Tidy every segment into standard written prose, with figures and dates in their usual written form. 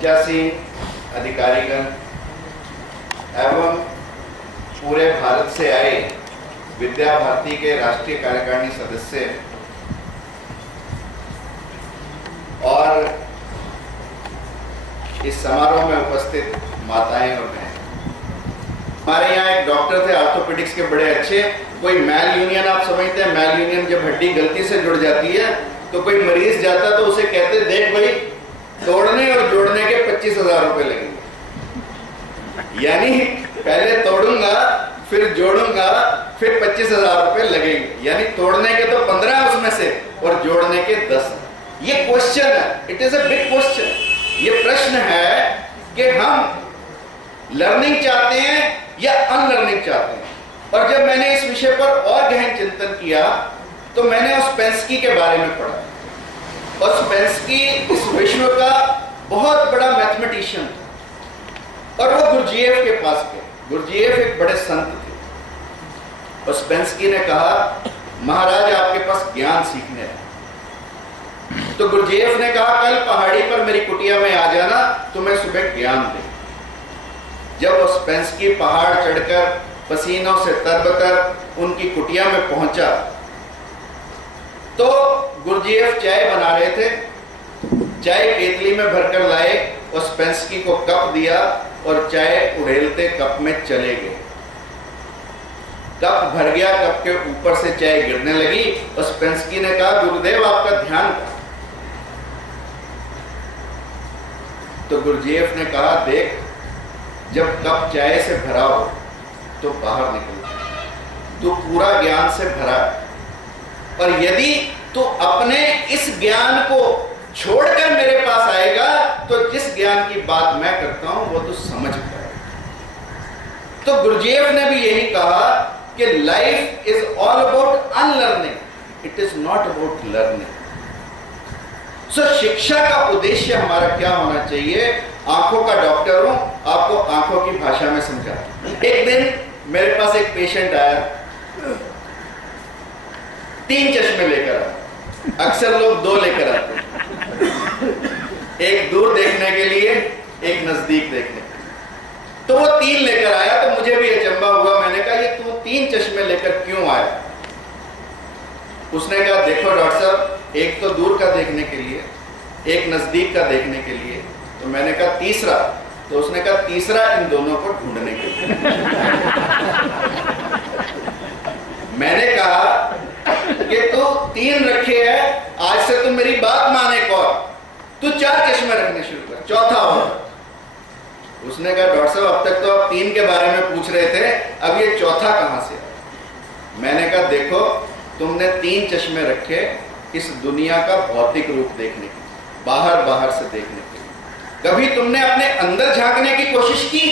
85 अधिकारीगण एवं पूरे भारत से आए विद्या भारती के राष्ट्रीय कार्यकारिणी सदस्य और इस समारोह में उपस्थित माताएं और बहनें, हमारे यहाँ एक डॉक्टर थे ऑर्थोपेडिक्स के बड़े अच्छे। कोई मैल यूनियन, आप समझते हैं मैल यूनियन, जब हड्डी गलती से जुड़ जाती है तो कोई मरीज जाता तो उसे कहते देख भाई तोड़ने और जोड़ने के 25,000 रुपए लगेंगे, यानी पहले तोड़ूंगा फिर जोड़ूंगा फिर 25,000 रुपए लगेंगे, यानी तोड़ने के तो 15 उसमें से और जोड़ने के 10। ये क्वेश्चन है, it is a big question. ये प्रश्न है कि हम लर्निंग चाहते हैं या अनलर्निंग चाहते हैं। और जब मैंने इस विषय पर और गहन चिंतन किया तो मैंने उस्पेंस्की के बारे में पढ़ा। उस्पेंस्की इस विश्व का बहुत बड़ा मैथमेटिशियन था और वो गुरजीएफ के पास गए। गुरजीएफ एक बड़े संत थे। उस्पेंस्की ने कहा महाराज आपके पास ज्ञान सीखने है। तो गुरजीएफ ने कहा कल पहाड़ी पर मेरी कुटिया में आ जाना, तुम्हें सुबह ज्ञान दे। जब उस्पेंस्की पहाड़ चढ़कर पसीनों से तरबतर उनकी कुटिया में पहुंचा तो गुरजीएफ चाय बना रहे थे। चाय केतली में भरकर लाए, उस्पेंस्की को कप दिया और चाय उड़ेलते कप में चले गए। कप भर गया, कप के ऊपर से चाय गिरने लगी। उस्पेंस्की ने कहा गुरुदेव आपका ध्यान कहाँ? तो गुरजीएफ ने कहा देख, जब कप चाय से भरा हो तो बाहर निकल, तू पूरा ज्ञान से भरा है, और यदि तू अपने इस ज्ञान को छोड़कर मेरे पास आएगा तो जिस ज्ञान की बात मैं करता हूं वो तू समझ पाएगा। तो गुरजीएफ ने भी यही कहा कि life is all about unlearning, it is not about learning. So शिक्षा का उद्देश्य हमारा क्या होना चाहिए? आंखों का डॉक्टर हूं, आपको आंखों की भाषा में समझा। एक दिन मेरे पास एक पेशेंट आया, 3 चश्मे लेकर आया। अक्सर लोग 2 लेकर आते हैं, एक दूर देखने के लिए, एक नजदीक देखने के लिए। तो वो 3 लेकर आया तो मुझे भी अचंभा हुआ। मैंने कहा ये तू 3 चश्मे लेकर क्यों आया? उसने कहा देखो डॉक्टर साहब, एक तो दूर का देखने के लिए, एक नजदीक का देखने के लिए। तो मैंने कहा तीसरा? तो उसने कहा तीसरा इन दोनों को ढूंढने के लिए। मैंने कहा कि तू 3 रखे हैं, आज से तू मेरी बात माने कौन, तू 4 चश्मे रखने शुरू कर, चौथा और। उसने कहा डॉक्टर साहब अब तक तो आप 3 के बारे में पूछ रहे थे, अब ये चौथा कहां से आया? मैंने कहा देखो, तुमने 3 चश्मे रखे इस दुनिया का भौतिक रूप देखने के लिए, बाहर से देखने के लिए। कभी तुमने अपने अंदर झांकने की कोशिश की?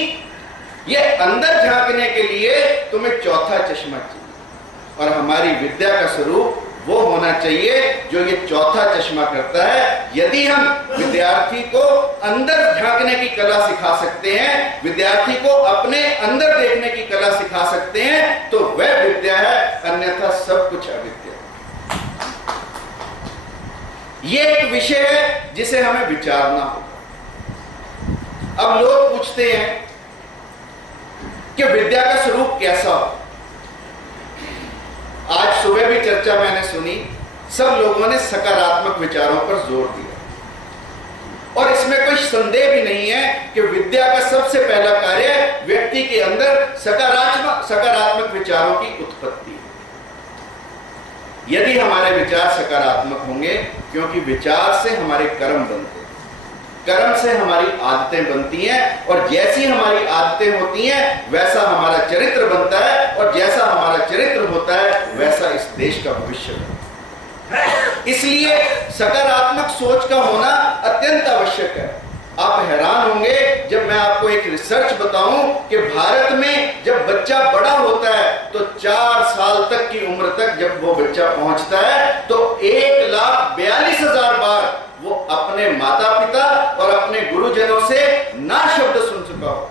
ये अंदर झांकने के लिए तुम्हें चौथा चश्मा चाहिए। और हमारी विद्या का स्वरूप वो होना चाहिए जो ये चौथा चश्मा करता है। यदि हम विद्यार्थी को अंदर झांकने की कला सिखा सकते हैं, विद्यार्थी को अपने अंदर देखने की कला सिखा सकते हैं, तो वह विद्या है, अन्यथा सब कुछ अविद्या। ये एक विषय है जिसे हमें विचारना होगा। अब लोग पूछते हैं कि विद्या का स्वरूप कैसा हो। आज सुबह भी चर्चा मैंने सुनी, सब लोगों ने सकारात्मक विचारों पर जोर दिया और इसमें कोई संदेह भी नहीं है कि विद्या का सबसे पहला कार्य व्यक्ति के अंदर सकारात्मक विचारों की उत्पत्ति है। यदि हमारे विचार सकारात्मक होंगे, क्योंकि विचार से हमारे कर्म बनते हैं, कर्म से हमारी आदतें बनती हैं, और जैसी हमारी आदतें होती हैं वैसा हमारा चरित्र बनता है, और जैसा हमारा चरित्र होता है वैसा इस देश का भविष्य बनता है। इसलिए सकारात्मक सोच का होना अत्यंत आवश्यक है। आप हैरान होंगे जब मैं आपको एक रिसर्च बताऊं कि भारत में जब बच्चा बड़ा होता है तो 4 साल तक की उम्र तक जब वो बच्चा पहुंचता है तो 1,42,000 बार वो अपने माता पिता और अपने गुरुजनों से ना शब्द सुन चुका हो।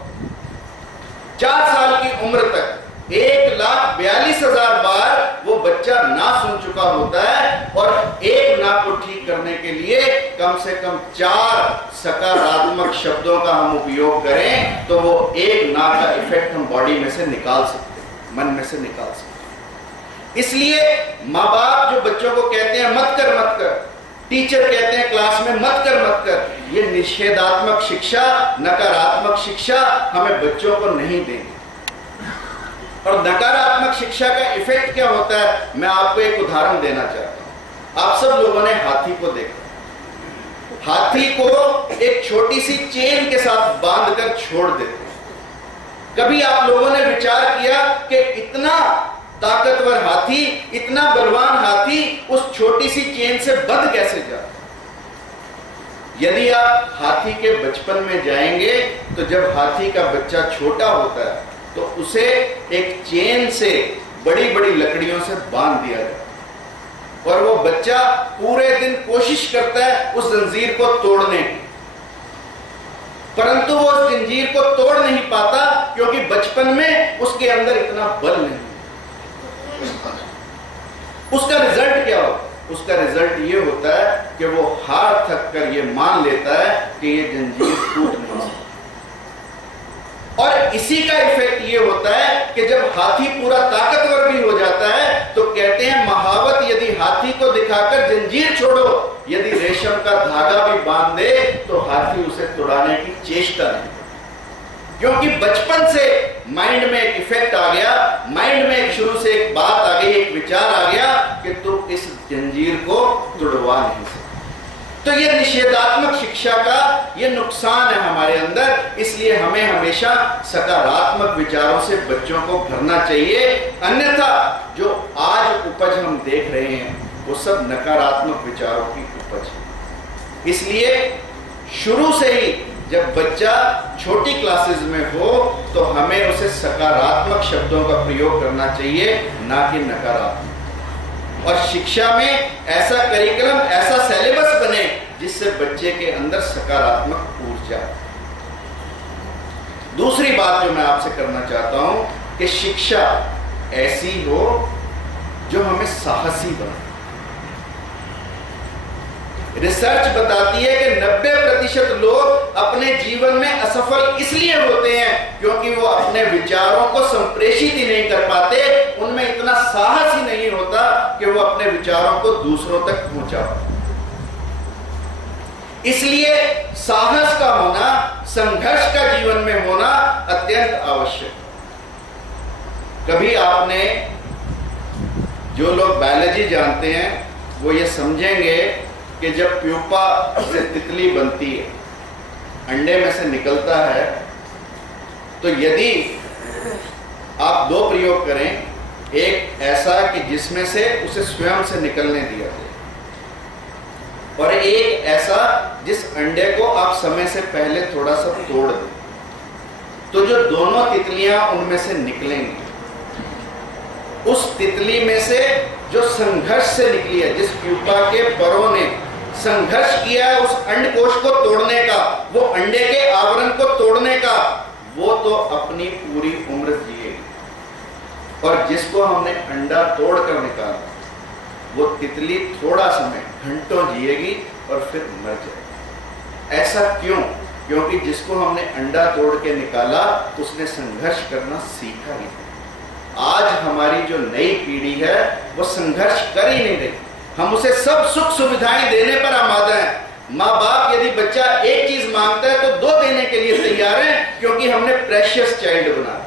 4 साल की उम्र तक 1,42,000 बार वो बच्चा ना सुन चुका होता है, और एक ना को ठीक करने के लिए कम से कम 4 सकारात्मक शब्दों का हम उपयोग करें तो वो एक ना का इफेक्ट हम बॉडी में से निकाल सकते हैं, मन में से निकाल सकते हैं। इसलिए माँ बाप जो बच्चों को कहते हैं मत कर, टीचर कहते हैं क्लास में मत कर, ये निषेधात्मक शिक्षा, नकारात्मक शिक्षा हमें बच्चों को नहीं देनी। और नकारात्मक शिक्षा का इफेक्ट क्या होता है, मैं आपको एक उदाहरण देना चाहता हूं। आप सब लोगों ने हाथी को देखा, हाथी को एक छोटी सी चेन के साथ बांधकर छोड़ देते हैं। कभी आप लोगों ने विचार किया कि इतना ताकतवर हाथी, इतना बलवान हाथी उस छोटी सी चेन से बंध कैसे जाता? यदि आप हाथी के बचपन में जाएंगे तो जब हाथी का बच्चा छोटा होता है तो उसे एक चेन से बड़ी बड़ी लकड़ियों से बांध दिया जाता है और वो बच्चा पूरे दिन कोशिश करता है उस जंजीर को तोड़ने की, परंतु वो उस जंजीर को तोड़ नहीं पाता क्योंकि बचपन में उसके अंदर इतना बल नहीं। उसका रिजल्ट क्या होता है? उसका रिजल्ट ये होता है कि वो हार थक कर ये मान लेता है कि ये जंजीर टूट नहीं सकती। और इसी का इफेक्ट ये होता है कि जब हाथी पूरा ताकतवर भी हो जाता है तो कहते हैं महावत यदि हाथी को दिखाकर जंजीर छोड़ो, यदि रेशम का धागा भी बांध दे तो हाथी उसे तोड़ाने की चेष्टा नहीं, क्योंकि बचपन से माइंड में एक इफेक्ट आ गया, माइंड में एक शुरू से एक बात आ गई, एक विचार आ गया कि तुम इस जंजीर को तोड़वा नहीं सकते। तो ये निषेधात्मक शिक्षा का ये नुकसान है हमारे अंदर। इसलिए हमें हमेशा सकारात्मक विचारों से बच्चों को भरना चाहिए, अन्यथा जो आज उपज हम देख रहे हैं वो सब नकारात्मक विचारों की उपज है। इसलिए शुरू से ही जब बच्चा छोटी क्लासेस में हो तो हमें उसे सकारात्मक शब्दों का प्रयोग करना चाहिए, ना कि नकारात्मक। और शिक्षा में ऐसा करिकुलम, ऐसा सिलेबस बने जिससे बच्चे के अंदर सकारात्मक ऊर्जा। दूसरी बात जो मैं आपसे करना चाहता हूं कि शिक्षा ऐसी हो जो हमें साहसी बनाए। रिसर्च बताती है कि 90% लोग अपने जीवन में असफल इसलिए होते हैं क्योंकि वो अपने विचारों को संप्रेषित ही नहीं कर पाते, उनमें इतना साहस ही नहीं होता कि वो अपने विचारों को दूसरों तक पहुंचा पाए। इसलिए साहस का होना, संघर्ष का जीवन में होना अत्यंत आवश्यक। कभी आपने, जो लोग बायोलॉजी जानते हैं वो ये समझेंगे कि जब प्यूपा से तितली बनती है, अंडे में से निकलता है, तो यदि आप दो प्रयोग करें, एक ऐसा कि जिसमें से उसे स्वयं से निकलने दिया जाए और एक ऐसा जिस अंडे को आप समय से पहले थोड़ा सा तोड़ दें, तो जो दोनों तितलियां उनमें से निकलेंगी, उस तितली में से जो संघर्ष से निकली है, जिस प्यूपा के परों ने संघर्ष किया है उस अंडकोश को तोड़ने का, वो अंडे के आवरण को तोड़ने का, वो तो अपनी पूरी उम्र जिएगी। और जिसको हमने अंडा तोड़कर निकाला वो तितली थोड़ा समय, घंटों जिएगी और फिर मर जाएगी। ऐसा क्यों? क्योंकि जिसको हमने अंडा तोड़ के निकाला उसने संघर्ष करना सीखा ही नहीं। आज हमारी जो नई पीढ़ी है वो संघर्ष कर ही नहीं रही। हम उसे सब सुख सुविधाएं देने पर आमादा हैं। माँ बाप यदि बच्चा एक चीज मांगता है तो दो देने के लिए तैयार हैं, क्योंकि हमने प्रेशियस चाइल्ड बना।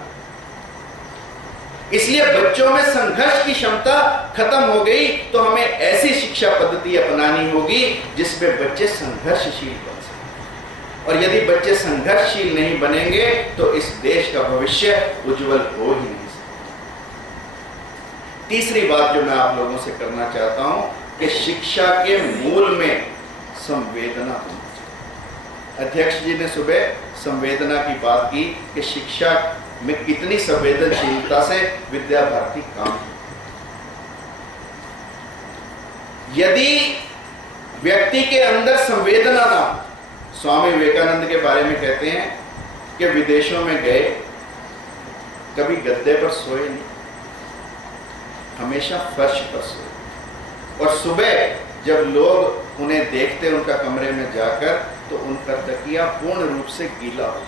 इसलिए बच्चों में संघर्ष की क्षमता खत्म हो गई, तो हमें ऐसी शिक्षा पद्धति अपनानी होगी जिसमें बच्चे संघर्षशील बन सकें। और यदि बच्चे संघर्षशील नहीं बनेंगे तो इस देश का भविष्य उज्जवल हो ही नहीं। तीसरी बात जो मैं आप लोगों से करना चाहता हूं कि शिक्षा के मूल में संवेदना होनी चाहिए। अध्यक्ष जी ने सुबह संवेदना की बात की कि शिक्षा में कितनी संवेदनशीलता से विद्या भारती काम करती। यदि व्यक्ति के अंदर संवेदना ना, स्वामी विवेकानंद के बारे में कहते हैं कि विदेशों में गए, कभी गद्दे पर सोए नहीं, हमेशा फर्श पर सोए। और सुबह जब लोग उन्हें देखते उनका कमरे में जाकर तो उनका तकिया पूर्ण रूप से गीला हो,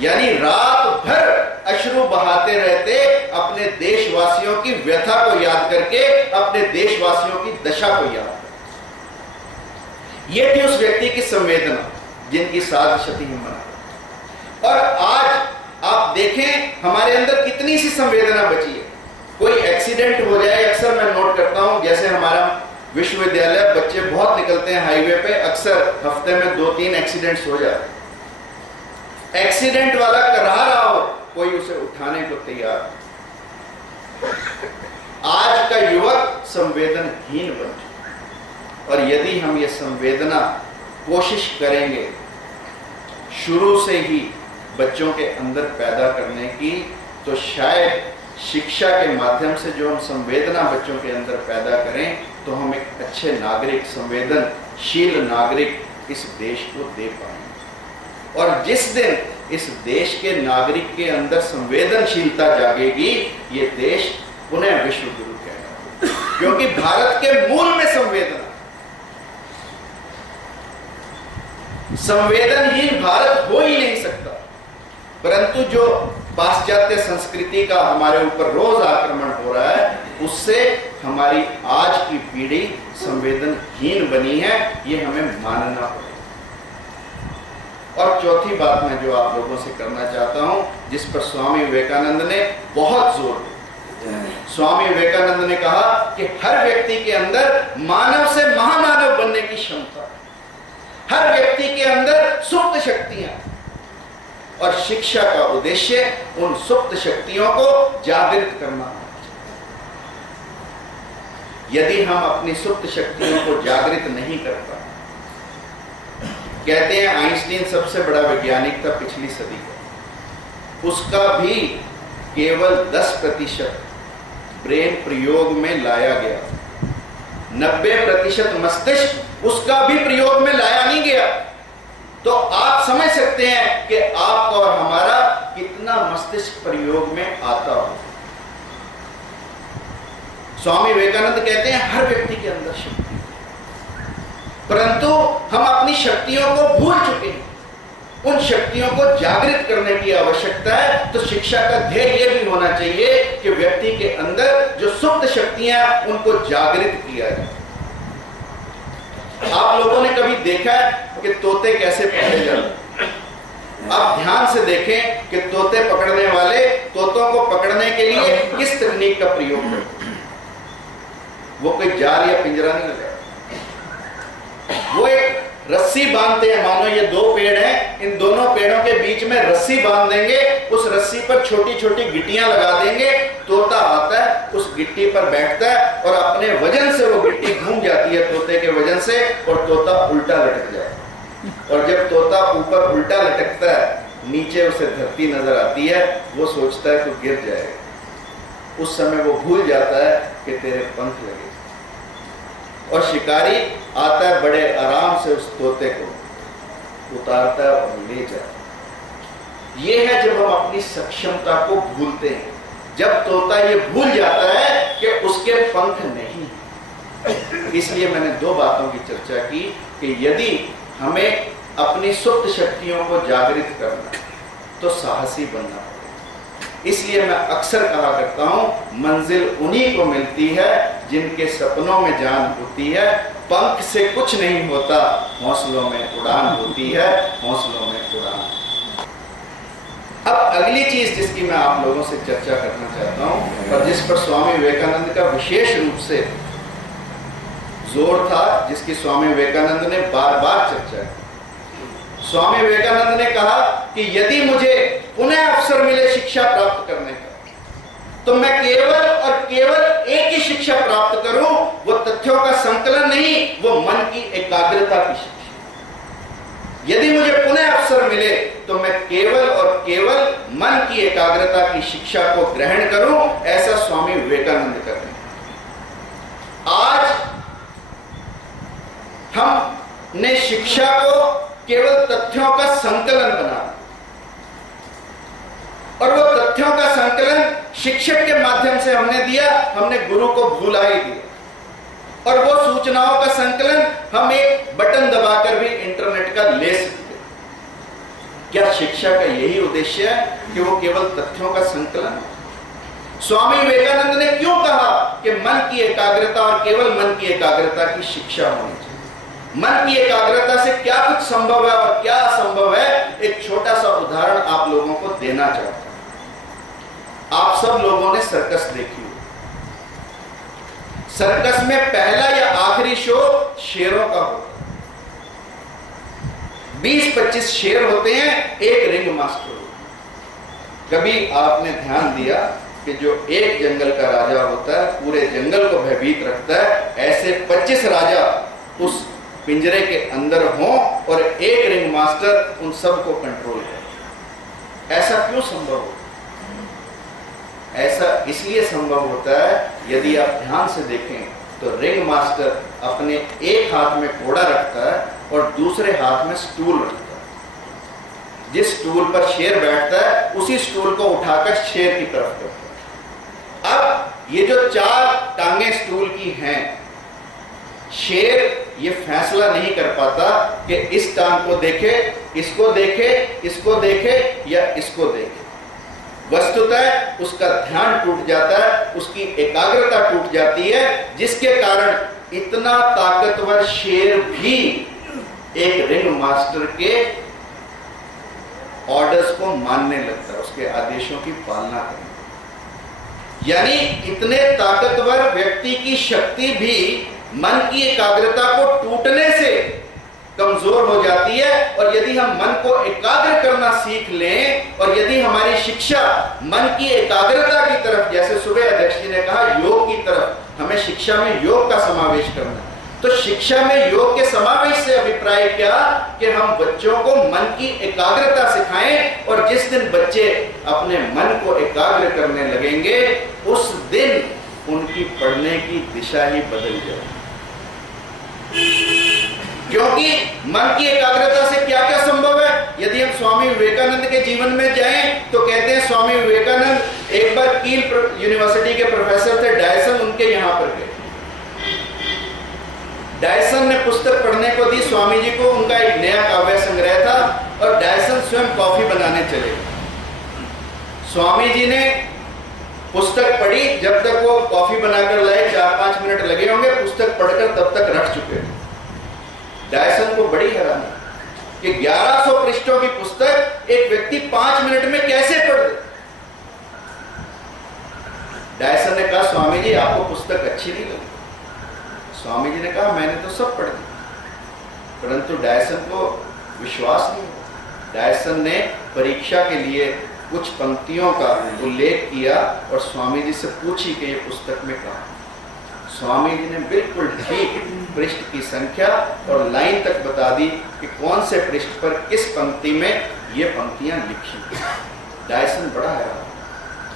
यानी रात भर अश्रु बहाते रहते अपने देशवासियों की व्यथा को याद करके, अपने देशवासियों की दशा को याद करके। यह थी उस व्यक्ति की संवेदना जिनकी साधशती हिम्मत। और आज आप देखें हमारे अंदर कितनी सी संवेदना बची है। कोई एक्सीडेंट हो जाए, अक्सर मैं नोट करता हूं, जैसे हमारा विश्वविद्यालय बच्चे बहुत निकलते हैं हाईवे पे, अक्सर हफ्ते में 2-3 एक्सीडेंट्स हो जाते हैं। एक्सीडेंट वाला करा रहा हो, कोई उसे उठाने को तैयार। आज का युवक संवेदनहीन बन चुका, और यदि हम ये संवेदना कोशिश करेंगे शुरू से ही बच्चों के अंदर पैदा करने की, तो शायद शिक्षा के माध्यम से जो हम संवेदना बच्चों के अंदर पैदा करें, तो हम एक अच्छे नागरिक, संवेदनशील नागरिक इस देश को दे पाएंगे। और जिस दिन इस देश के नागरिक के अंदर संवेदनशीलता जागेगी, ये देश पुनः विश्व गुरु कहलाएगा, क्योंकि भारत के मूल में संवेदना। संवेदनहीन भारत हो ही नहीं सकता। परंतु जो पाश्चात्य संस्कृति का हमारे ऊपर रोज आक्रमण हो रहा है, उससे हमारी आज की पीढ़ी संवेदनहीन बनी है, ये हमें मानना पड़ेगा। और चौथी बात मैं जो आप लोगों से करना चाहता हूं, जिस पर स्वामी विवेकानंद ने बहुत जोर दिया। स्वामी विवेकानंद ने कहा कि हर व्यक्ति के अंदर मानव से महामानव बनने की क्षमता है, हर व्यक्ति के अंदर सुप्त शक्तियां, और शिक्षा का उद्देश्य उन सुप्त शक्तियों को जागृत करना है। यदि हम अपनी सुप्त शक्तियों को जागृत नहीं कर पाए, कहते हैं आइंस्टीन सबसे बड़ा वैज्ञानिक था पिछली सदी का, उसका भी केवल 10% ब्रेन प्रयोग में लाया गया, 90% मस्तिष्क उसका भी प्रयोग में लाया नहीं गया। तो आप समझ सकते हैं कि आपका और हमारा कितना मस्तिष्क प्रयोग में आता हो। स्वामी विवेकानंद कहते हैं हर व्यक्ति के अंदर शक्ति, परंतु हम अपनी शक्तियों को भूल चुके हैं। उन शक्तियों को जागृत करने की आवश्यकता है। तो शिक्षा का ध्येय यह भी होना चाहिए कि व्यक्ति के अंदर जो सुप्त शक्तियां, उनको जागृत किया जाए। आप लोगों ने कभी देखा है कि तोते कैसे पकड़े जाते हैं? आप ध्यान से देखें कि तोते पकड़ने वाले तोतों को पकड़ने के लिए किस तकनीक का प्रयोग करते हैं। वो कोई जाल या पिंजरा नहीं लगाता, वो एक रस्सी बांधते हैं। मानो ये 2 पेड़ हैं, इन दोनों पेड़ों के बीच में रस्सी बांध देंगे, उस रस्सी पर छोटी छोटी गिट्टियां लगा देंगे। तोता आता है, उस गिट्टी पर बैठता है और अपने वजन से वो गिट्टी घूम जाती है तोते के वजन से, और तोता उल्टा लटक जाता है। और जब तोता ऊपर उल्टा लटकता है, नीचे उसे धरती नजर आती है, वो सोचता है तो गिर जाएगा। उस समय वो भूल जाता है कि तेरे पंख लगे, और शिकारी आता है, बड़े आराम से उस तोते को उतारता है और ले जाता है। ये है जब हम अपनी सक्षमता को भूलते हैं, जब तोता ये भूल जाता है कि उसके पंख नहीं। इसलिए मैंने 2 बातों की चर्चा की कि यदि हमें अपनी सुप्त शक्तियों को जागृत करना है, तो साहसी बनना पड़ेगा। इसलिए मैं अक्सर कहा करता हूं, मंजिल उन्हीं को मिलती है जिनके सपनों में जान होती है। पंख से कुछ नहीं होता, हौसलों में उड़ान होती है, हौसलों में उड़ान। अब अगली चीज जिसकी मैं आप लोगों से चर्चा करना चाहता हूं, और जिस पर स्वामी विवेकानंद का विशेष रूप से जोर था, जिसकी स्वामी विवेकानंद ने बार बार चर्चा की। स्वामी विवेकानंद ने कहा कि यदि मुझे पुनः अवसर मिले शिक्षा प्राप्त करने का, तो मैं केवल और केवल एक ही शिक्षा प्राप्त करूं, वो तथ्यों का संकलन नहीं, वो मन की एकाग्रता की शिक्षा। यदि मुझे पुनः अवसर मिले तो मैं केवल और केवल मन की एकाग्रता की शिक्षा को ग्रहण करूं, ऐसा स्वामी विवेकानंद कर रहे हैं। आज हमने शिक्षा को केवल तथ्यों का संकलन बना, और वो तथ्यों का संकलन शिक्षक के माध्यम से हमने दिया, हमने गुरु को भुला ही दिया। और वो सूचनाओं का संकलन हम एक बटन दबाकर भी इंटरनेट का ले सकते हैं। क्या शिक्षा का यही उद्देश्य है कि वो केवल तथ्यों का संकलन? स्वामी विवेकानंद ने क्यों कहा कि मन की एकाग्रता और केवल मन की एकाग्रता की शिक्षा होनी चाहिए? मन की एकाग्रता से क्या कुछ संभव है और क्या असंभव है, एक छोटा सा उदाहरण आप लोगों को देना चाहता हूं। आप सब लोगों ने सर्कस देखी हो। सर्कस में पहला या आखिरी शो शेरों का होता है। 20-25 शेर होते हैं, एक रिंग मास्टर होता है। कभी आपने ध्यान दिया कि जो एक जंगल का राजा होता है, पूरे जंगल को भयभीत रखता है, ऐसे 25 राजा उस पिंजरे के अंदर हों और एक रिंग मास्टर उन सबको कंट्रोल करे? ऐसा क्यों संभव होता है? ऐसा इसलिए संभव होता है, यदि आप ध्यान से देखें तो रिंग मास्टर अपने एक हाथ में घोड़ा रखता है और दूसरे हाथ में स्टूल रखता है। जिस स्टूल पर शेर बैठता है उसी स्टूल को उठाकर शेर की तरफ करता है। अब ये जो 4 टांगे स्टूल की हैं, शेर ये फैसला नहीं कर पाता कि इस टांग को देखे, इसको देखे, इसको देखे या इसको देखे। वस्तुतः उसका ध्यान टूट जाता है, उसकी एकाग्रता टूट जाती है, जिसके कारण इतना ताकतवर शेर भी एक रिंग मास्टर के ऑर्डर्स को मानने लगता है, उसके आदेशों की पालना करने। यानी इतने ताकतवर व्यक्ति की शक्ति भी मन की एकाग्रता को टूटने से कमजोर हो जाती है। और यदि हम मन को एकाग्र करना सीख लें और यदि हमारी शिक्षा मन की एकाग्रता की तरफ, जैसे सुबह अध्यक्ष जी ने कहा योग की तरफ, हमें शिक्षा में योग का समावेश करना है, तो शिक्षा में योग के समावेश से अभिप्राय क्या कि हम बच्चों को मन की एकाग्रता सिखाएं। और जिस दिन बच्चे अपने मन को एकाग्र करने लगेंगे उस दिन उनकी पढ़ने की दिशा ही बदल जाएगी। क्योंकि मन की एकाग्रता से क्या क्या संभव है? यदि हम स्वामी विवेकानंद के जीवन में जाएं तो कहते हैं स्वामी विवेकानंद एक बार कील यूनिवर्सिटी के प्रोफेसर थे डायसन, उनके यहां पर गए। डायसन ने पुस्तक पढ़ने को दी स्वामी जी को, उनका एक नया काव्य संग्रह था और डायसन स्वयं कॉफी बनाने चले। स्वामी जी ने पुस्तक पढ़ी, जब तक वो कॉफी बनाकर लाए 4-5 मिनट लगे होंगे, पुस्तक पढ़कर तब तक रख चुके थे। डायसन को बड़ी हैरानी कि 1100 पृष्ठों की पुस्तक एक व्यक्ति 5 मिनट में कैसे पढ़ दे। डायसन ने कहा स्वामी जी आपको पुस्तक अच्छी नहीं लगी? स्वामी जी ने कहा मैंने तो सब पढ़ दी, परंतु डायसन को विश्वास नहीं हुआ। डायसन ने परीक्षा के लिए कुछ पंक्तियों का उल्लेख किया और स्वामी जी से पूछी कि ये पुस्तक में कहा। स्वामी जी ने बिल्कुल ठीक पृष्ठ की संख्या और लाइन तक बता दी कि कौन से पृष्ठ पर किस पंक्ति में ये पंक्तियां लिखी। डायसन बड़ा हैरान।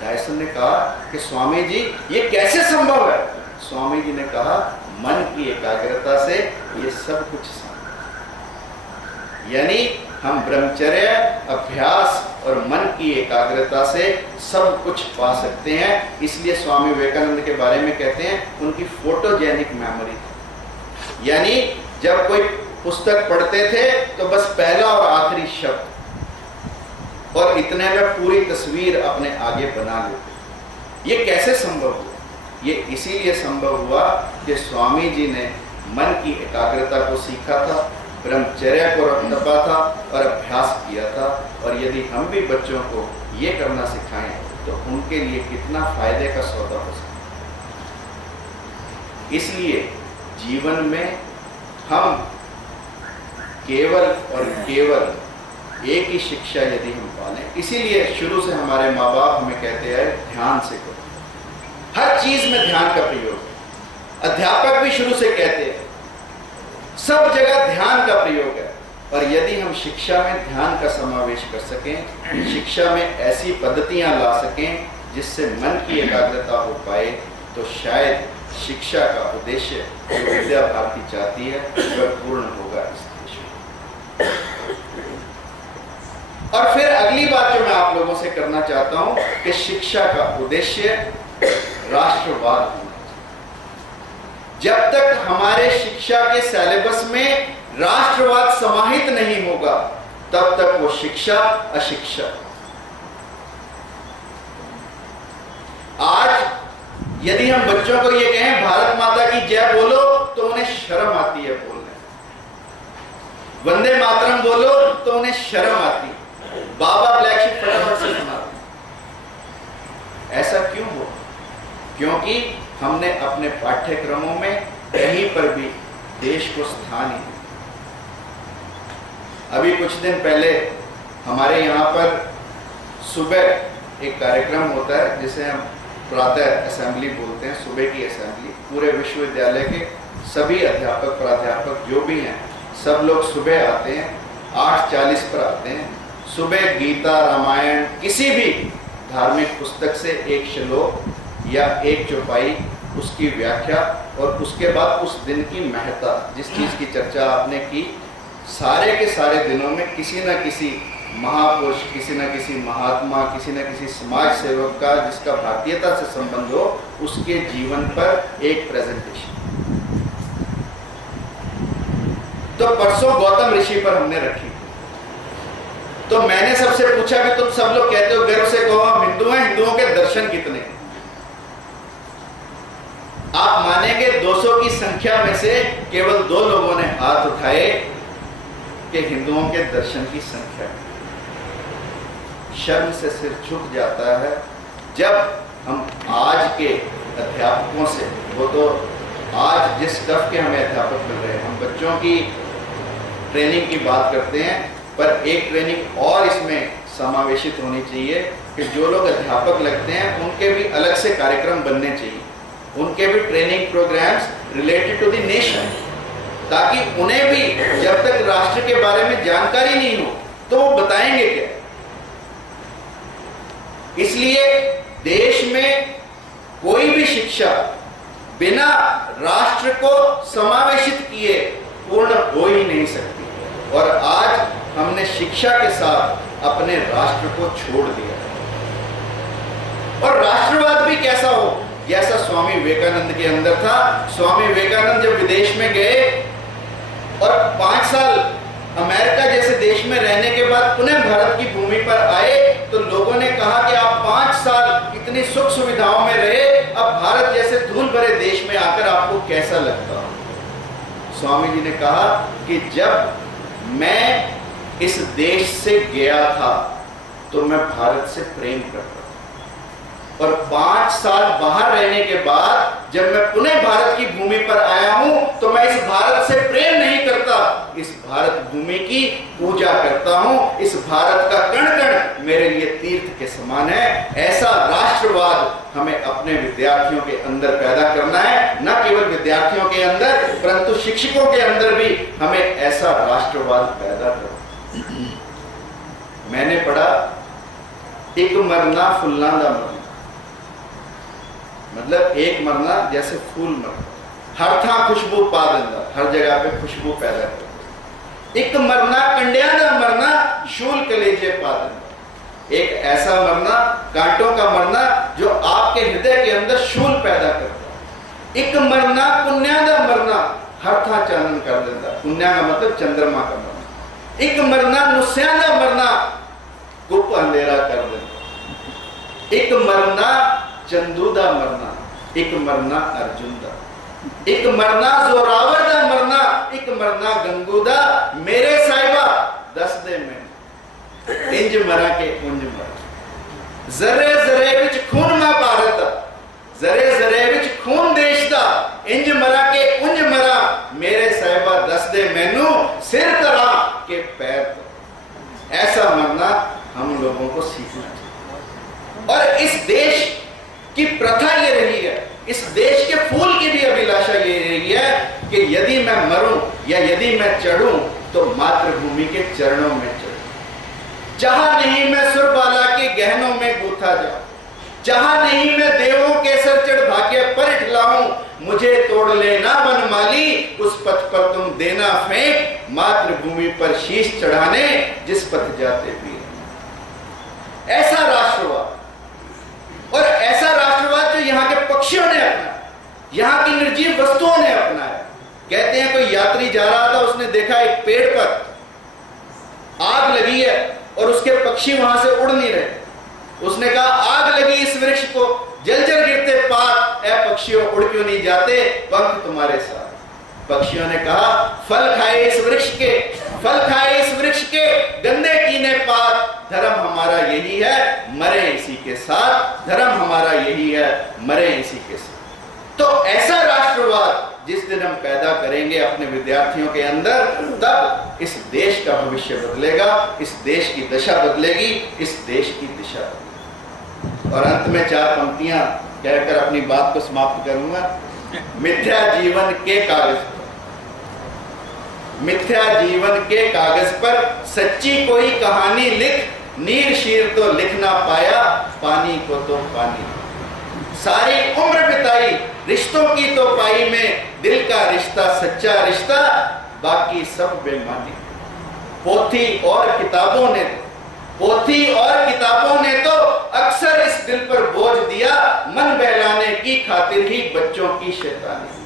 डायसन ने कहा कि स्वामी जी ये कैसे संभव है? स्वामी जी ने कहा मन की एकाग्रता से ये सब कुछ संभव। यानी हम ब्रह्मचर्य, अभ्यास और मन की एकाग्रता से सब कुछ पा सकते हैं। इसलिए स्वामी विवेकानंद के बारे में कहते हैं उनकी फोटोजेनिक मेमोरी थी। यानी जब कोई पुस्तक पढ़ते थे तो बस पहला और आखिरी शब्द और इतने में पूरी तस्वीर अपने आगे बना लेते। ये कैसे संभव हुआ? ये इसीलिए संभव हुआ कि स्वामी जी ने मन की एकाग्रता को सीखा था, ब्रह्मचर्य को रखा था और अभ्यास किया था। और यदि हम भी बच्चों को ये करना सिखाएं तो उनके लिए कितना फायदे का सौदा हो सकता है। इसलिए जीवन में हम केवल और केवल एक ही शिक्षा यदि हम पालें, इसीलिए शुरू से हमारे माँ बाप हमें कहते हैं ध्यान से करो, हर चीज में ध्यान का प्रयोग है। अध्यापक भी शुरू से कहते हैं सब जगह ध्यान का प्रयोग है। और यदि हम शिक्षा में ध्यान का समावेश कर सकें, शिक्षा में ऐसी पद्धतियां ला सकें जिससे मन की एकाग्रता हो पाए, तो शायद शिक्षा का उद्देश्य जो विद्या भारती चाहती है वह पूर्ण होगा इस देश में। और फिर अगली बात जो मैं आप लोगों से करना चाहता हूं कि शिक्षा का उद्देश्य राष्ट्रवाद होना चाहिए। जब तक हमारे शिक्षा के सिलेबस में राष्ट्रवाद समाहित नहीं होगा, तब तक वो शिक्षा अशिक्षा। आज यदि हम बच्चों को ये कहें भारत माता की जय बोलो, तो उन्हें शर्म आती है बोलने। वंदे मातरम बोलो तो उन्हें शर्म आती है। बाबा ब्लैक शिप फटाफट से सुनाते। ऐसा क्यों हो? क्योंकि हमने अपने पाठ्यक्रमों में कहीं पर भी देश को स्थान ही नहीं। अभी कुछ दिन पहले हमारे यहाँ पर सुबह एक कार्यक्रम होता है जिसे हम प्रातः असेंबली बोलते हैं, सुबह की असेंबली। पूरे विश्वविद्यालय के सभी अध्यापक प्राध्यापक जो भी हैं, सब लोग सुबह आते हैं, 8:40 पर आते हैं। सुबह गीता रामायण किसी भी धार्मिक पुस्तक से एक श्लोक या एक चौपाई, उसकी व्याख्या, और उसके बाद उस दिन की महत्ता, जिस चीज़ की चर्चा आपने की, सारे के सारे दिनों में किसी न किसी महापुरुष, किसी न किसी महात्मा, किसी न किसी समाज सेवक का जिसका भारतीयता से संबंध हो, उसके जीवन पर एक प्रेजेंटेशन। तो परसों गौतम ऋषि पर हमने रखी। तो मैंने सबसे पूछा कि तुम सब लोग कहते हो, गर्व से कहो हम हिंदू हैं, हिंदुओं के दर्शन कितने? आप मानेंगे 200 की संख्या में से केवल 2 लोगों ने हाथ उठाए कि हिंदुओं के दर्शन की संख्या। शर्म से सिर झुक जाता है जब हम आज के अध्यापकों से, वो तो आज जिस स्टफ के हमें अध्यापक मिल रहे हैं, हम बच्चों की ट्रेनिंग की बात करते हैं, पर एक ट्रेनिंग और इसमें समावेशित होनी चाहिए कि जो लोग अध्यापक लगते हैं उनके भी अलग से कार्यक्रम बनने चाहिए, उनके भी training programmes related to the nation, ताकि उन्हें भी जब तक राष्ट्र के बारे में जानकारी नहीं हो तो वो बताएंगे क्या। इसलिए देश में कोई भी शिक्षा बिना राष्ट्र को समावेशित किए पूर्ण हो ही नहीं सकती। और आज हमने शिक्षा के साथ अपने राष्ट्र को छोड़ दिया। और राष्ट्रवाद भी कैसा हो, जैसा स्वामी विवेकानंद के अंदर था। स्वामी विवेकानंद जब विदेश में गए और 5 साल अमेरिका जैसे देश में रहने के बाद पुनः भारत की भूमि पर आए, तो लोगों ने कहा कि आप 5 साल इतनी सुख सुविधाओं में रहे, अब भारत जैसे धूल भरे देश में आकर आपको कैसा लगता? स्वामी जी ने कहा कि जब मैं इस देश से गया था तो मैं भारत से प्रेम करता था, और 5 साल बाहर रहने के बाद जब मैं पुनः भारत की भूमि पर आया हूं तो मैं इस भारत से प्रेम नहीं करता, इस भारत भूमि की पूजा करता हूं। इस भारत का कण कण मेरे लिए तीर्थ के समान है। ऐसा राष्ट्रवाद हमें अपने विद्यार्थियों के अंदर पैदा करना है। न केवल विद्यार्थियों के अंदर, परंतु शिक्षकों के अंदर भी हमें ऐसा राष्ट्रवाद पैदा करना। मैंने पढ़ा, एक मरना फुल्लां दा मरना, मतलब एक मरना जैसे फूल मरना, हर था खुशबू पा देंदा, हर जगह पे खुशबू पैदा करता। एक मरना कंडिया दा मरना, शूल कलेजे पा देंदा। एक ऐसा मरना, कांटों का मरना, जो आपके हृदय के अंदर शूल पैदा करता। एक मरना पुण्या दा मरना, हर था चानन कर देंदा। पुण्या का मतलब चंद्रमा का मरना। एक मरना नुस्या दा मरना, गुप अंधेरा कर देंदा। एक मरना चंदू दा मरना, एक मरना अर्जुन दा। एक मरना जोरावर दा मरना, एक मरना गंगू दा। मेरे साहिबा दस दे में इंज मरा के उंज मरा। जरे जरे विच खून मा भारत दा, जरे जरे विच खून देश दा। इंज मरा के उंज मरा, मेरे साहिबा दस दे मैनू सिर तरा के पैर तरा। ऐसा मरना हम लोगों को सीखना चाहिए। और इस देश की प्रथा ये रही है, इस देश के फूल की भी अभिलाषा ये रही है कि यदि मैं मरूं या यदि मैं चढ़ूं तो मातृभूमि के चरणों में चढ़ूं। जहां नहीं मैं सुरबाला के गहनों में गूथा जाऊं, जहां नहीं मैं देवों के सर चढ़ भाग्य पर इठलाऊं। मुझे तोड़ लेना वनमाली, उस पथ पर तुम देना फेंक, मातृभूमि पर शीश चढ़ाने जिस पथ जाते भी। ऐसा राष्ट्रवाद, और ऐसा राष्ट्रवाद जो यहाँ के पक्षियों ने अपना, यहाँ की निर्जीव वस्तुओं ने अपनाया। कहते हैं कोई यात्री जा रहा था, उसने देखा एक पेड़ पर आग लगी है और उसके पक्षी वहां से उड़ नहीं रहे। उसने कहा आग लगी इस वृक्ष को, जलजल गिरते पात, ऐ पक्षियों उड़ क्यों नहीं जाते, पंख तुम्हारे साथ। पक्षियों ने कहा फल खाए इस वृक्ष के, फल खाए इस वृक्ष के, गंदे कीने पात, धर्म हमारा यही है मरे इसी के साथ, धर्म हमारा यही है मरे इसी के साथ। तो ऐसा राष्ट्रवाद जिस दिन हम पैदा करेंगे अपने विद्यार्थियों के अंदर, तब इस देश का भविष्य बदलेगा, इस देश की दशा बदलेगी, इस देश की दिशा बदलेगी। और अंत में 4 पंक्तियां कहकर अपनी बात को समाप्त करूंगा। मिथ्या जीवन के कागज पर, मिथ्या जीवन के कागज पर सच्ची कोई कहानी लिख, नीर शीर तो लिख ना पाया, पानी को तो पानी। सारी उम्र बिताई रिश्तों की तो पाई में, दिल का रिश्ता सच्चा रिश्ता, बाकी सब बेमानी। पोथी और किताबों ने, पोथी और किताबों ने तो अक्सर इस दिल पर बोझ दिया, मन बहलाने की खातिर ही बच्चों की शैतानी,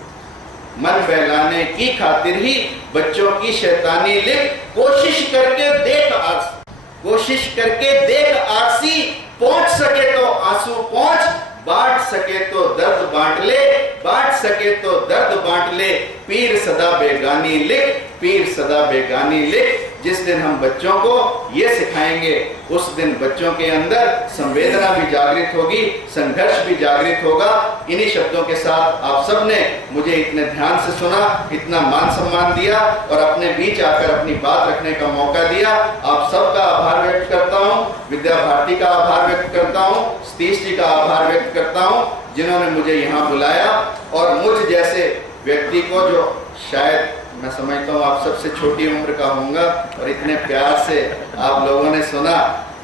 मन बहलाने की खातिर ही बच्चों की शैतानी लिख, कोशिश करके देख आरसी, कोशिश करके देख आरसी, पहुंच सके तो आंसू पहुंच, बांट सके तो दर्द बांट ले, बांट सके तो दर्द बांट ले, पीर सदा बेगानी लिख, पीर सदा बेगानी लिख। जिस दिन हम बच्चों को ये सिखाएंगे, उस दिन बच्चों के अंदर संवेदना भी जागृत होगी, संघर्ष भी जागृत होगा। इन्हीं शब्दों के साथ आप सब ने मुझे इतने ध्यान से सुना, इतना मान सम्मान दिया और अपने बीच आकर अपनी बात रखने का मौका दिया। आप सबका आभार व्यक्त करता हूँ, विद्या भारती का आभार व्यक्त करता हूँ, सतीश जी का आभार व्यक्त करता हूँ जिन्होंने मुझे यहाँ बुलाया। और मुझ जैसे व्यक्ति को, जो शायद मैं समझता हूँ आप सबसे छोटी उम्र का होऊंगा, और इतने प्यार से आप लोगों ने सुना,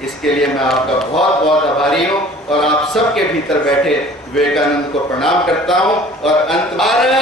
इसके लिए मैं आपका बहुत बहुत आभारी हूँ। और आप सबके भीतर बैठे विवेकानंद को प्रणाम करता हूँ। और अंत, भारत